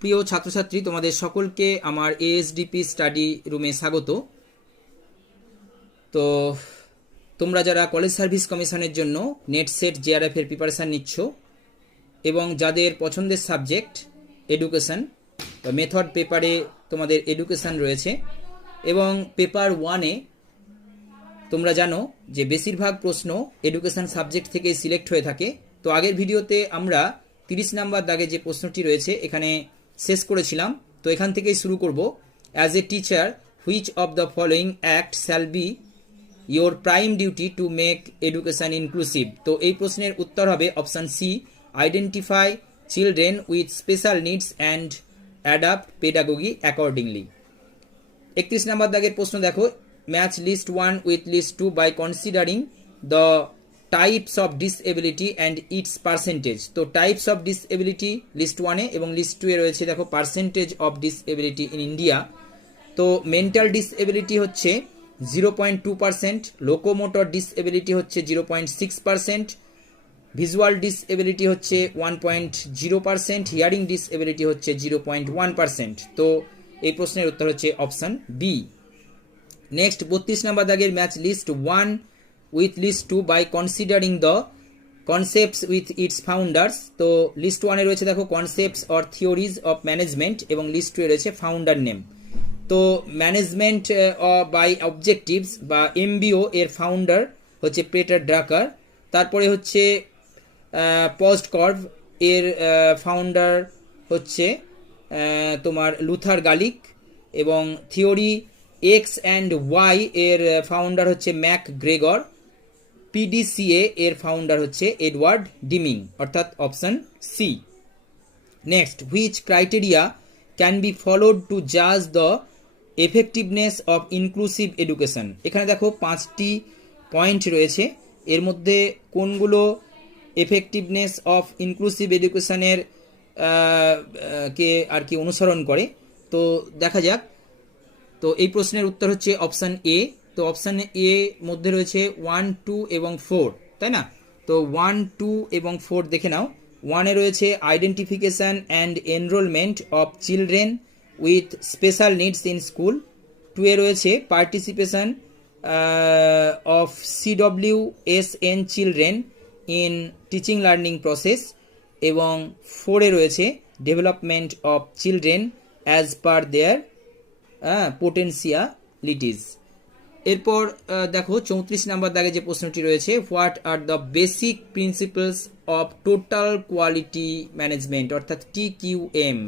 প্রিয় ছাত্রছাত্রী, তোমাদের সকলকে আমার এএসডিপি স্টাডি রুমে স্বাগত। তো তোমরা যারা কলেজ সার্ভিস কমিশনের জন্য নেট সেট জেআরএফ এর প্রিপারেশান নিচ্ছ এবং যাদের পছন্দের সাবজেক্ট এডুকেশন, মেথড পেপারে তোমাদের এডুকেশন রয়েছে এবং পেপার 1-এ তোমরা জানো যে বেশিরভাগ প্রশ্ন এডুকেশন সাবজেক্ট থেকে সিলেক্ট হয়ে থাকে। তো আগের ভিডিওতে আমরা 30 নাম্বার দাগে যে প্রশ্নটি রয়েছে এখানে শেষ করেছিলাম। তো এখান থেকেই শুরু করব। As a teacher which of the following act shall be your prime duty to make education inclusive. তো এই প্রশ্নের উত্তর হবে option C, identify children with special needs and adapt pedagogy accordingly. 31 number দাগের প্রশ্ন দেখো, match list 1 with list 2 by considering the types of disability and its percentage. তো types of disability list 1-এ এবং লিস্ট 2-এ রয়েছে দেখো percentage of disability in India. তো মেন্টাল ডিসএবিলিটি হচ্ছে 0.2%, লোকোমোটর ডিসএবিলিটি হচ্ছে 0.6%, ভিজুয়াল ডিসএবিলিটি হচ্ছে 1.0%, হিয়ারিং ডিসএবিলিটি হচ্ছে 0.1%। তো এই প্রশ্নের উত্তর হচ্ছে অপশান বি। নেক্সট 32 নাম্বার দাগের match list 1 with list 2 by considering the concepts with its founders. তো লিস্ট 1-এ রয়েছে দেখো concepts or theories of management এবং লিস্ট 2-এ রয়েছে ফাউন্ডার নেম। তো ম্যানেজমেন্ট বাই অবজেক্টিভস বা এমবিও এর ফাউন্ডার হচ্ছে পেটার ড্রাকার। তারপরে হচ্ছে পজড কার্ভ এর ফাউন্ডার হচ্ছে তোমার লুথার গালিক এবং থিওরি এক্স অ্যান্ড ওয়াই এর ফাউন্ডার হচ্ছে ম্যাক গ্রেগর। পিডিসিএ এর ফাউন্ডার হচ্ছে এডওয়ার্ড ডিমিং, অর্থাৎ option C. Next, which criteria can be followed to জাজ the effectiveness of inclusive education. এখানে দেখো 5টি পয়েন্ট রয়েছে, এর মধ্যে কোনগুলো এফেক্টিভনেস অফ ইনক্লুসিভ এডুকেশনের কে আর কি অনুসরণ করে। তো দেখা যাক। তো এই প্রশ্নের উত্তর হচ্ছে অপশান এ। তো অপশান এ মধ্যে রয়েছে 1, 2 এবং 4, তাই না? তো 1, 2 এবং 4 দেখে নাও। 1-এ রয়েছে identification and enrolment of children with special needs in school. 2-এ রয়েছে participation of CWSN children in teaching learning process এবং 4-এ রয়েছে development of children as per their potentialities. এরপর দেখো 34 নাম্বার দাগে যে প্রশ্নটি রয়েছে, what are the basic principles of total quality management, অর্থাৎ TQM।